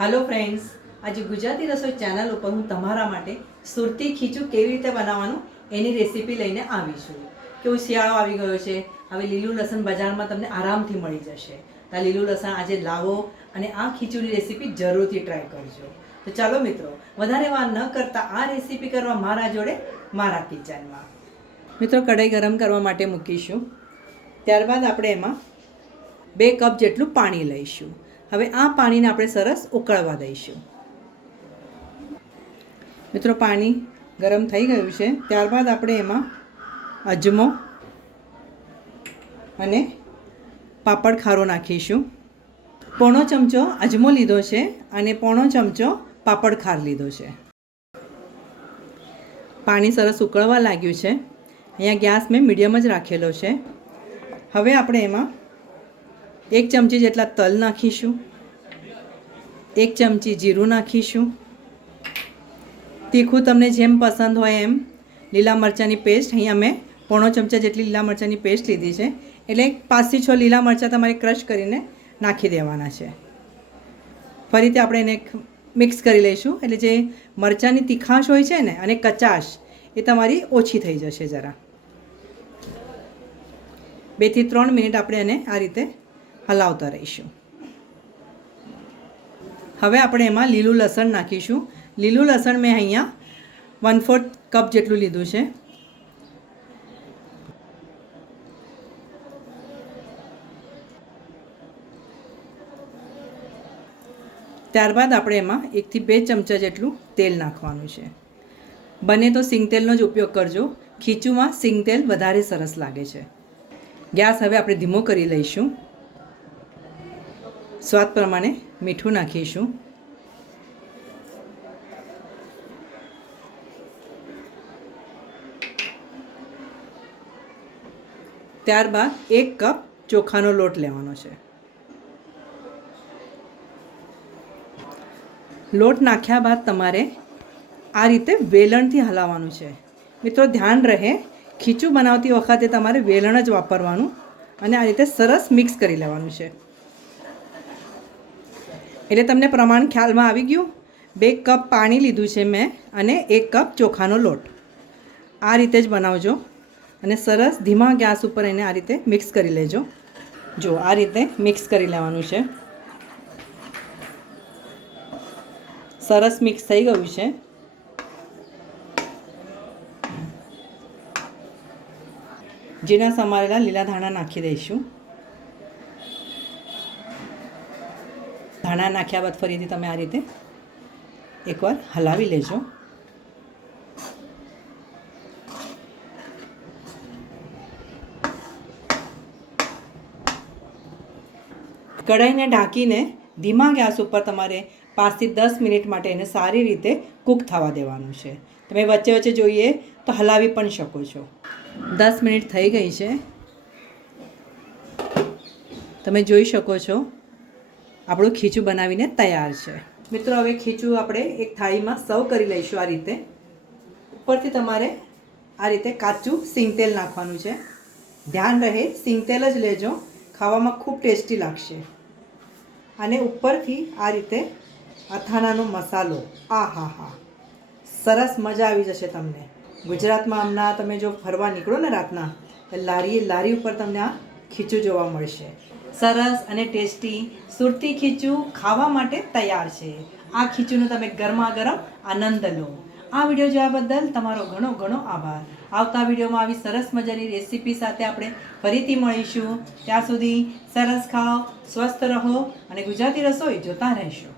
Hello friends, आज गुजराती रसोई channel पर हूँ तमारा माटे सुरती खीचू केवी रीते बनाववानुं एनी रेसिपी लईने आवी छुं। केवुं शियाळो आवी गयो छे, हवे लीलुं लसण बजारमां तमने आरामथी मळी जशे। तो लीलुं लसण आजे लावो अने आ खीचूनी रेसिपी जरूरथी ट्राय करजो। तो चालो मित्रों, वधारे वार न करता आ रेसिपी करवा मारा जोडे मारा किचનમાં। मित्रों, कढ़ाई गरम करवा माटे मूकीशुं। त्यारबाद आपणे एमां 2 कप जेटलुं पाणी लईशुं। હવે આ પાણીને આપણે સરસ ઉકળવા દઈશું। મિત્રો, પાણી ગરમ થઈ ગયું છે। ત્યારબાદ આપણે એમાં અજમો અને પાપડ ખારો નાખીશું। પોણો ચમચો અજમો લીધો છે અને પોણો ચમચો પાપડ ખાર લીધો છે। પાણી સરસ ઉકળવા લાગ્યું છે। અહીંયા ગેસ મેં મીડિયમ જ રાખેલો છે। હવે આપણે એમાં 1 ચમચી જેટલા તલ નાખીશું, 1 ચમચી જીરું નાખીશું। તીખું તમને જેમ પસંદ હોય એમ। લીલા મરચાંની પેસ્ટ, અહીંયા મેં પોણો ચમચા જેટલી લીલા મરચાંની પેસ્ટ લીધી છે, એટલે 5 થી 6 લીલા મરચાં તમારે ક્રશ કરીને નાખી દેવાના છે। ફરીથી આપણે એને મિક્સ કરી લઈશું, એટલે જે મરચાંની તીખાશ હોય છે ને અને કચાશ એ તમારી ઓછી થઈ જશે જરા। 2 થી 3 મિનિટ આપણે એને આ રીતે હલાવતા રહીશું। હવે આપણે એમાં લીલું લસણ નાખીશું। લીલું લસણ મેં અહીંયા 1/4 કપ જેટલું લીધું છે। ત્યારબાદ આપણે એમાં 1 થી 2 ચમચા જેટલું તેલ નાખવાનું છે। બને તો સિંગતેલનો જ ઉપયોગ કરજો, ખીચુમાં સિંગતેલ વધારે સરસ લાગે છે। ગેસ હવે આપણે ધીમો કરી લઈશું। સ્વાદ પ્રમાણે મીઠું નાખીશું। ત્યારબાદ 1 કપ ચોખાનો લોટ લેવાનો છે। લોટ નાખ્યા બાદ તમારે આ રીતે વેલણથી હલાવવાનું છે। મિત્રો, ધ્યાન રહે, ખીચું બનાવતી વખતે તમારે વેલણ જ વાપરવાનું અને આ રીતે સરસ મિક્સ કરી લેવાનું છે। એટલે તમને પ્રમાણ ખ્યાલમાં આવી ગયું। 2 કપ પાણી લીધું છે મેં અને 1 કપ ચોખાનો લોટ। આ રીતે જ બનાવજો અને સરસ ધીમા ગેસ ઉપર એને આ રીતે મિક્સ કરી લેજો। જો આ રીતે મિક્સ કરી લેવાનું છે। સરસ મિક્સ થઈ ગયું છે। જીરા સમારેલા લીલા ધાણા નાખી દઈશું। ધાણા નાખ્યા બાદ ફરીથી તમે આ રીતે એકવાર હલાવી લેજો। કઢાઈને ઢાંકીને ધીમા ગેસ ઉપર તમારે 5 થી 10 મિનિટ માટે એને સારી રીતે કૂક થવા દેવાનું છે। તમે વચ્ચે વચ્ચે જોઈએ તો હલાવી પણ શકો છો। 10 મિનિટ થઈ ગઈ છે, તમે જોઈ શકો છો આપણું ખીચું બનાવીને તૈયાર છે। મિત્રો, હવે ખીચું આપણે એક થાળીમાં સર્વ કરી લઈશું। આ રીતે ઉપરથી તમારે આ રીતે કાચું સિંગતેલ નાખવાનું છે। ધ્યાન રહે, સિંગતેલ જ લેજો, ખાવામાં ખૂબ ટેસ્ટી લાગશે। અને ઉપરથી આ રીતે અથાણાનો મસાલો, આહાહા, સરસ મજા આવી જશે તમને। ગુજરાતમાં હમણાં તમે જો ફરવા નીકળો ને રાતના, લારી ઉપર તમને આ ખીચું જોવા મળશે। સરસ અને ટેસ્ટી સુરતી ખીચું ખાવા માટે તૈયાર છે। આ ખીચુંનો તમે ગરમા ગરમ આનંદ લો। આ વિડીયો જોવા બદલ તમારો ઘણો ઘણો આભાર। આવતા વિડીયોમાં આવી સરસ મજાની રેસીપી સાથે આપણે ફરીથી મળીશું। ત્યાં સુધી સરસ ખાઓ, સ્વસ્થ રહો અને ગુજરાતી રસોઈ જોતા રહેશો।